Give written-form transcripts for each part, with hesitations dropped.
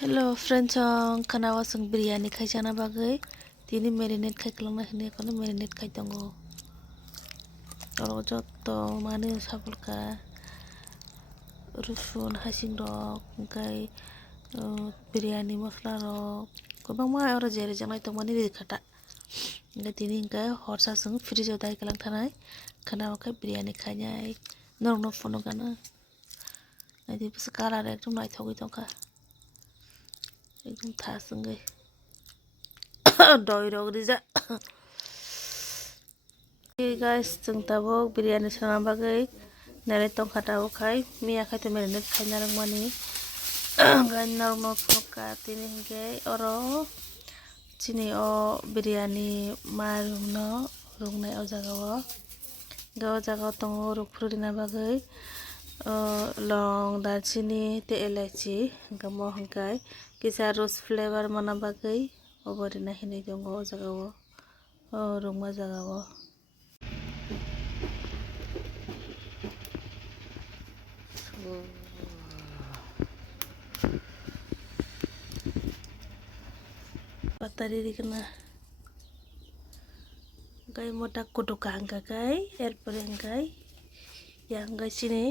Hello friends, kanawa sung biryani khaijana bagai tini marinate khaikhlangna hine kono marinate khaitango oro jotto mane sabulka rusun hasing rok engkai biryani masla rok kobangma oro jere jangai tongmani ri khata engkai tini engkai horsa sung fridge o dai kalang thanai kanawa khai biryani khainai norno phono gana naidi bus color ekdom naithogui tongkha एकदम था संगे दही रग रिजा guys जों दाबो बिरियानी संना बागै नारे तंखा दाबो खाय मिया खायते मेरिनेट खायना रंगमानि गाय नरम फका तिनि हिंगे अरो चिनि ओ बिरियानी मारुनो रुंनाय ओ जागाव तंगो रुखुरिना बागै long दालचिनी ते इलायची गमो हंकाय किसा रोज फ्लेवर मना बागै ओबरिना हिनै दङ जागाव रुंमा जागाव batari dikena gai mota kuduka hangkai erpore hangkai yang gai sini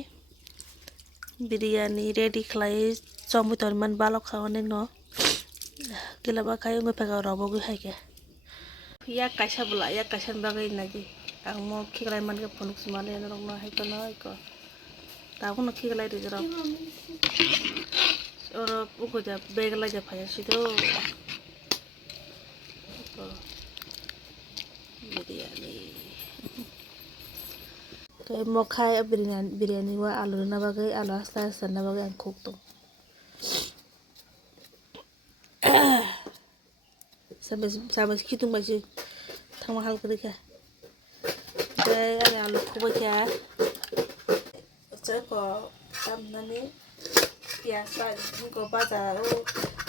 biryani ready khlai chomu torman balok khawane no kilaba khai ngai phaga robo gui haike ya kaisa bula ya kaisa bagai nagi ang mo khiglai man ga phone sumale no rong no haiko no iko tabu no khiglai ri jara oro uko ja begla ja phaya sido biryani kai mo khai biryani wa alu na bagai alu asta na bagai ang khok to sampai hitung baju thang mahal kerja deh ada alu kubah ya ceko tamnani biasa ko baca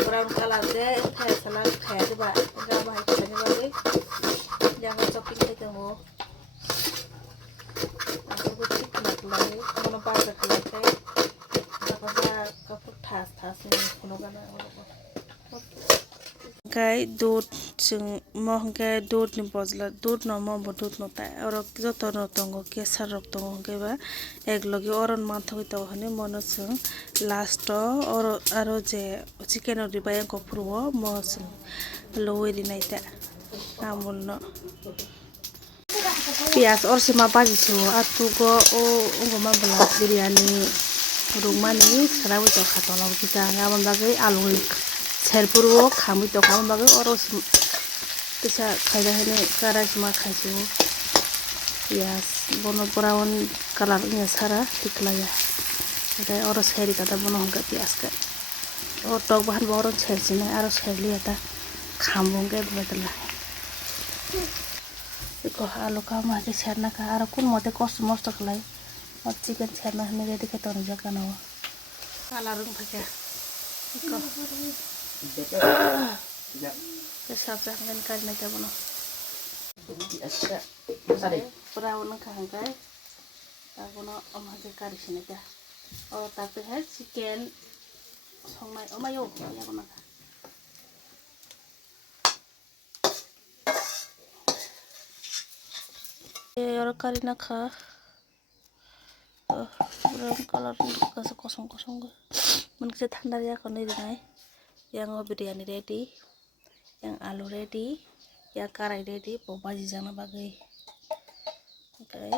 brown color deh kayak salad kayak coba enggak bahas banyak lagi jangan shopping aja mau aku butuh kenak lagi mau baca kenak kayak apa sih kapuk tas ini kuno kan gai दूध जों महंगे दूध नि बजला दूध न मम दूध न ता और जत न तंगो केसर रक तंगो गेबा एक लगे अरन माथोय तो हने मनसुं लास्ट और आरो जे चिकेन रिबाय को फुरवो मसुं लोवेरि नाइता आमुल न पियाज और सिमा बाजी सु आतु गो ओ उंगमा बला बिरयानी रुमानी सराबो तो खातला बिता गामन बागै आलु सेरपुरो खामि तो खाम बागै अरो तसा खायदा हने कारा सिमा खायसु पियाज बनो ब्राउन कलर नि सारा दिखलाया ओमफ्राय अरो सेरि कादा बनो हंगा पियाज का और टक बहान बरो सेरसिना आरो सेरलिया ता खामबंगे बदला इको आलु का माके सेरना का आरो कुन मते कष्ट मस्त खलाई और चिकन सेरना हने रेडी के तन जका न काला रंग फके eco kesap jangan karena kamu no perawan kahangkai aku no omah ke kari sini kah oh tapi hai chicken songai omayo ya aku nak orang kari nak brown color kasih kosong mungkin thanda ya kau ni dengai yang biryani ready yang alu ready yang karai ready baji jana bagai okay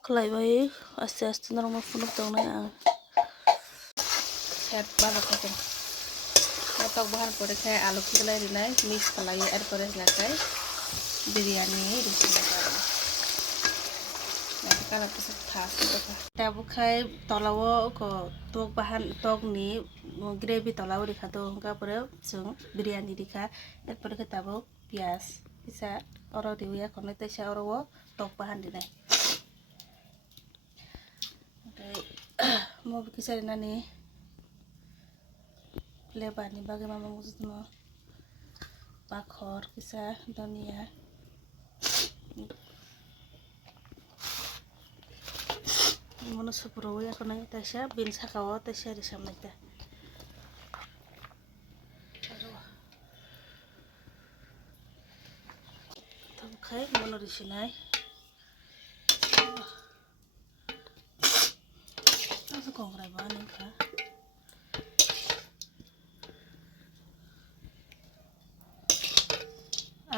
kelai bayi aste normal punuk tong na set balok aja letak bahan pore kayak alu kelai dinai mix kelai air pore lakai biryani di sini kalau pesat khas itu tabu khai tolawo ko tok bahan tok ni gravy tolawo dikha to hongka pore sung biryani dikha erpore ke tabu pias bisa oro diuya kono tesa oro tok bahan dinai okay mau kisah nani lebani bagaimana maksudnya bakor kisah dunia Mano supro ya kono tasya bin sakawa tasya di samnaita Oke, mau di sini. Langsung kongrai banget kah?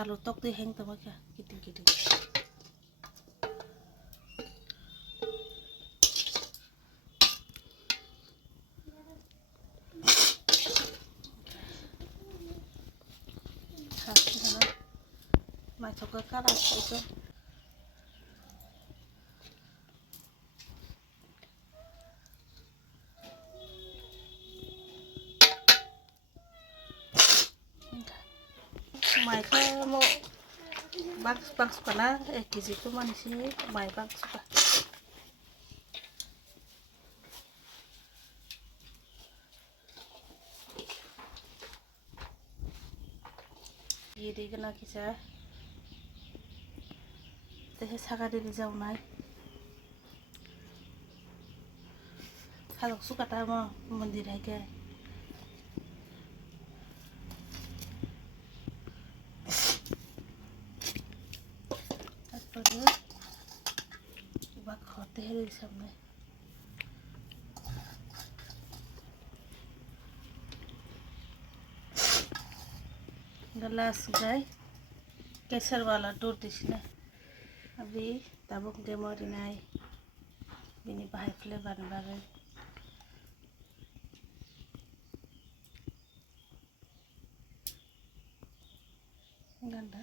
Alu tok di hang tamak ya, kiting. Mai cho cái karas itu. Mai ka mau bang suka na gizi itu manis ini mai bang suka. Jadi kena kisah. Teh saga di jauh naik. Kalau suka tamu mendirage. Apa tu? Bak hotel di sana. गलास गाय केसर वाला दूध दिसने अभी तबक डेमोरी नाई बिनी बाहाय flavour बागे गंदा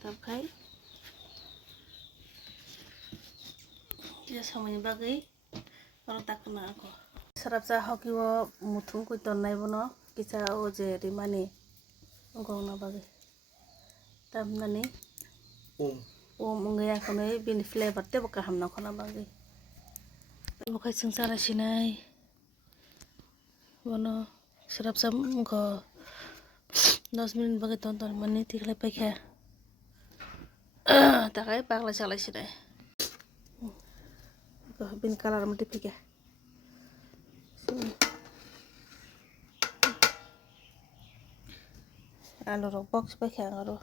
tap kai dia samanya bagai orang tak kena aku sarap sa hoki wo muthung ko ton nai bono kicha o je rimani ngong na bagai tam nani ngaya kono bin flavor te baka hamna khona bagai bukai sengsara sinai bono sarap sa ko 10 minit bagai tonton mani tiklai paikha tak ay pakla chalai sini. Bin kalar mati pikir. Alu box pakai ngaruh.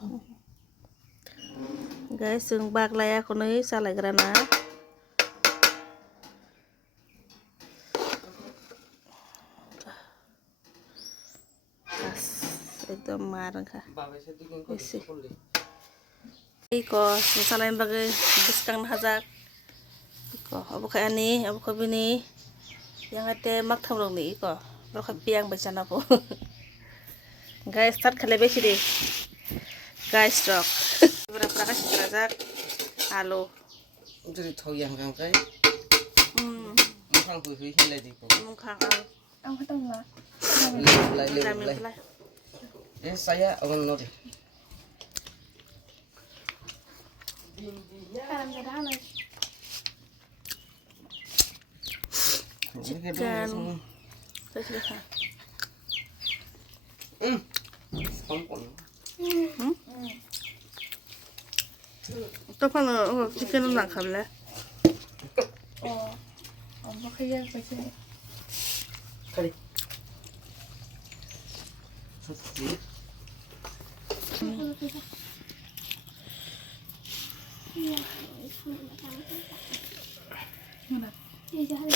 Guys, sung bakla ya kono chalai grana. Pas, itu marang kah? Isi. Iko misalnya bagai biskang hazak iko abu kayak ani abu kabini yang ada maktam dong nih iko lo kapiang baca napo guys start kali besi deh guys rock berapa kasih terazak halo jadi tahu yang kan kai mungkin hui hilai di kau mungkin Ông tahu nggak? Lelai. Saya orang nori. Karam ke dalam. Chicken. Terus Pompon. Ito pa na chicken lang kami. Oh, ông có khi phải chứ. Kali. Satu. Mana? Iya, jangan.